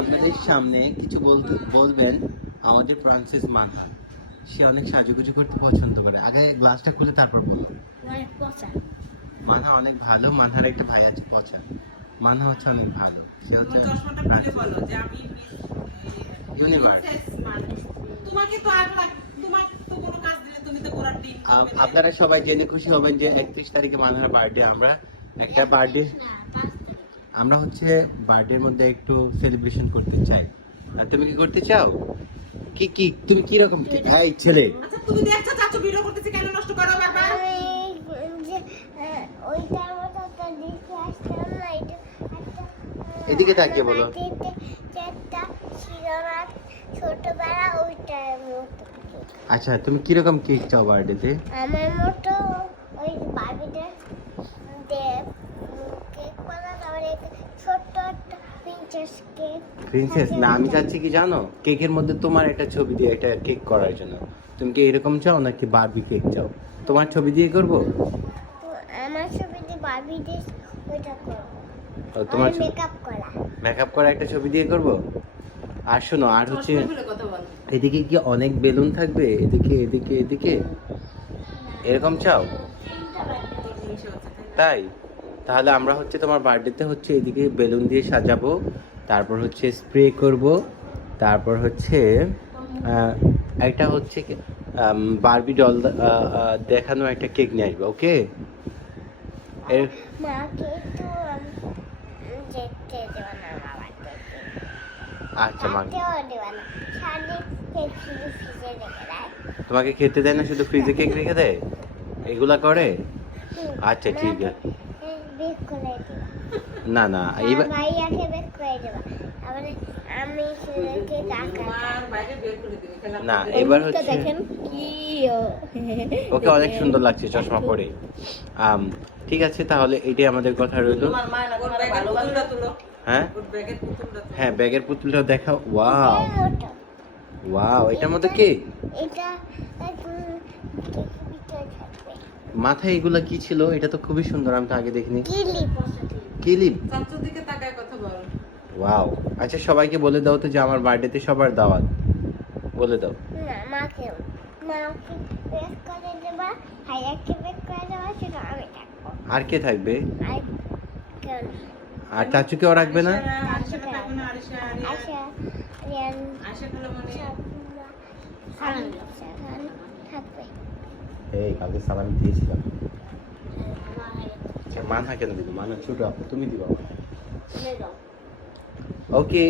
আপনাদের সামনে কিছু বলবেন আমাদের ফ্রান্সিস মানহা। সে অনেক সাজুগুজু করতে পছন্দ করে। আগে গ্লাসটা খুলে তারপর বলো। মানহা অনেক ভালো। মানহার একটা ভাই আছে পচা। মানহা হচ্ছে অনেক ভালো। সে হচ্ছে ইউনিভার্স। আপনারা সবাই জেনে খুশি হবেন যে 31 তারিখে মানহার বার্থডে। আমরা হচ্ছে বার্থডের মধ্যে একটু সেলিব্রেশন করতে চাই। আর তুমি কি করতে চাও? কি তুমি কি রকম এই ছেলে? আচ্ছা তুমি দেখছো চাচু ভিডিও করতেছি কেন নষ্ট করো বারবার? ওইটার মতো একটা দেখে আসলাম না, এটা এদিকে তাকিয়ে বলো। একটা শিরোনা ছোটবেলা ওইটার মতো। আচ্ছা তুমি কি রকম কেক চাও বার্থডেতে? আমার মতো ওই বার্বিদের কেক বানানো, তারপরে ছোট্ট একটা প্রিন্সেস কেক। প্রিন্সেস না, আমি চাচ্ছি কি জানো, কেকের মধ্যে তোমার একটা ছবি দিয়ে একটা কেক করার জন্য। তুমি কি এরকম চাও নাকি বারবি কেক চাও? তোমার ছবি দিয়ে করব? তো আমার ছবি দিয়ে বার্বিদের ওইটা করব। ও তোমার মেকআপ করা একটা ছবি দিয়ে করব। আর শোনো, আর হচ্ছে কথা বল। এদিকে কি অনেক বেলুন থাকবে? এদিকে এদিকে এদিকে এরকম চাও? তাই তাহলে আমরা হচ্ছে তোমার বার্থডেতে হচ্ছে এদিকে বেলুন দিয়ে সাজাবো, তারপর হচ্ছে স্প্রে করব, তারপর হচ্ছে একটা হচ্ছে বারবি ডল দেখানো একটা কেক নিয়ে আসবো। ওকে? এর মাকে একটু যেতে দেওয়া না, বাবাকে আচ্ছা মা দেওয়া না, সামনে কেক ফ্রিজে রেখে দেয়। তোমাকে খেতে দেয় না, শুধু ফ্রিজে কেক রেখে দেয়? এগুলা করে? আচ্ছা ঠিক আছে। বেক করে দেবা না না এইবার ভাইয়াকে বেক করে দেবা, তারপরে আমি সেটাকে তোমার বাইরে বের করে দিবে খেলা। না এবার হচ্ছে দেখেন কি ওকে অনেক সুন্দর লাগছে চশমা পরে। ঠিক আছে তাহলে এটাই আমাদের কথা রইলো। তোমার মা না তোমার ভালোবাসা তুলো। হ্যাঁ ওর ব্যাগের পুতুলটা তুলো। হ্যাঁ, ব্যাগের পুতুলটা দেখাও। ওয়াও ওয়াও, এটার মধ্যে কি এটা ভিতরে থাকবে। মাথায় এগুলা কি ছিল? এটা তো খুবই সুন্দর, আমি তো আগে দেখিনি। Clip clip? চাচুর দিকে তাকায় কথা বল। ওয়াও। আচ্ছা সবাইকে বলে দাও তো যে আমার বার্থডেতে সবার দাওয়াত। বলে দাও। না, মাকে বেক করে দেবা, ভাইয়াকে বেক করে দেবা, সেটা আমি থাকবো। আর কে থাকবে? আর কেউ না। আর চাচুকেও রাখবে না? আরিশা থাকবে না, আরিশা আশা, রিয়ান, আশা গুলো মানে সাবনা, সারান থাকবে। এই কালকে সালামি দিয়েছিলাম। মানহা কেন দিল? মানহা ছোট আপু, তুমি দিবা। ওকে।